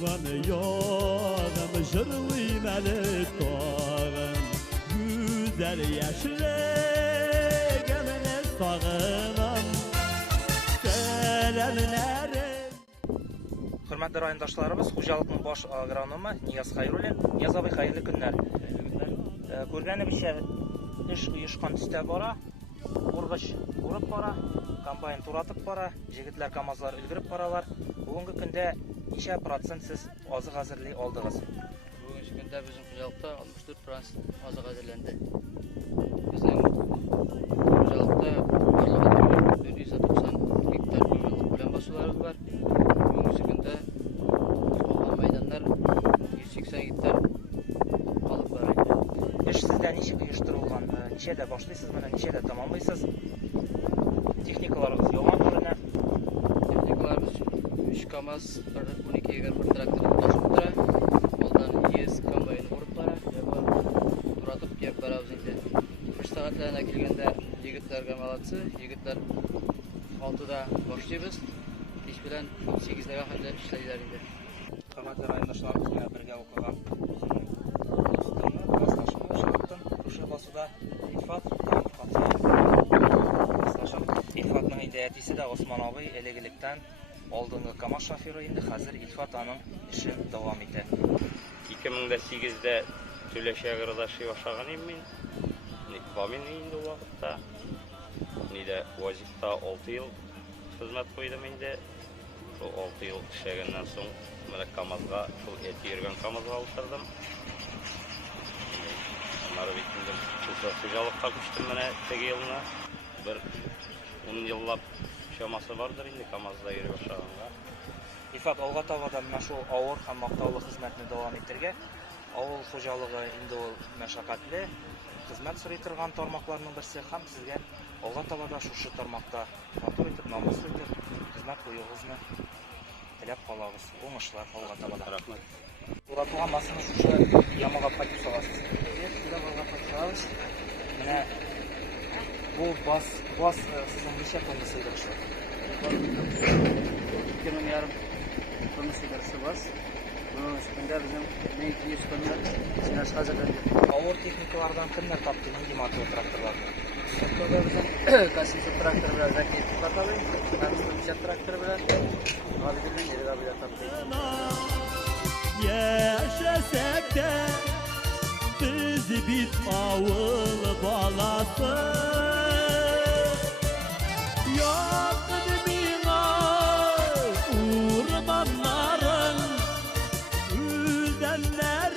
туған ягым, жырлыйм әлі тағым, güzel яшьлегемне сагынам, сәламнәрем. Хөрмәтле райондашларыбыз, хуҗалыкның баш агрономы Нияз Хәйруллин. Нияз абый, хәерле көннәр. Күргәнебезчә, эш оешкан төстә бара, ургыч урып бара, комбайн туратып бара, җегетләр КАМАЗлар өлгереп баралар. Бүгенге көндә ничә процент сез азык әзерли алдыгыз? Бүгенге көндә безнең хуҗалыкта 64% азык әзерләнде. Безнең хуҗалыкта барлыгы 490 гектар көмеллек белән басулары бар. Бүгенге көндә калган майданнар 180 гектар калып бара. Эш сездә ничек оештырылган? Ничәдә башлыйсыз, менә ничәдә тәмамлыйсыз? Техникаларыбыз яңа күренә. Техникаларыбыз 3 КАМАЗ, 12 егер бер трактор ташып тора. Алдан 100 комбайн урып бара, туратып кеп барабыз инде. 1 сәгатьләренә килгәндә егетләргә молодцы, егетләр 6-да башлыйбыз. Кич белән 8-дә хәлләр эшләйләр инде. Хөрмәтле райондашларыбыз белән бергә укыган достымны, классташымны чыгаттым. Шушы басуда Илфатның инде әтисе дә Осман абый элегелектән алдынгы КАМАЗ шоферы инде, хәзер Илфат аның эшен дәвам итә. 2008-дә Төләшәгырда ашаган мин. Бамин инде ул вакытта. Нидә вазифта 6 ел хезмәт куйдым инде. Шул 6 ел эшләгәннән соң менә КАМАЗга, шул әти йөргән КАМАЗга утырдым. Аннары бит инде хуҗалыкка күчтем менә теге елны. Бер 10 еллап чамасы бардыр инде КАМАЗда йөри башлаганга. Илфат, алга таба да менә шул авыр һәм мактаулы хезмәтне дәвам итәргә. Авыл хуҗалыгы инде ул мәшәкатьле, хезмәт сорый торган тармакларның берсе, һәм сезгә алга таба да шушы тармакта матур итеп, намуслы итеп хезмәт куюыгызны теләп калабыз. Уңышлар алга таба да. Рәхмәт. Уратылган басыны шушы ямага патип саласыз. Теләп алга кайтабыз. Менә бу бас сезнең ничә тонна сыйдырышы? 2,5 тонна сыйдырышы бас. Bunun üstünde bizim 200 tonna sinaş hazırlandı. Авыр техникалардан кемнәр тапты, нинди мотор тракторларны? Sektorda bizim kasıntı traktör bilen rakip bakalım. Namıslı bıçak traktör bilen. Abidilden yeri abiler taptı. Yaşasak da biz bit avul balası. Yakın bina urmanların, üldenler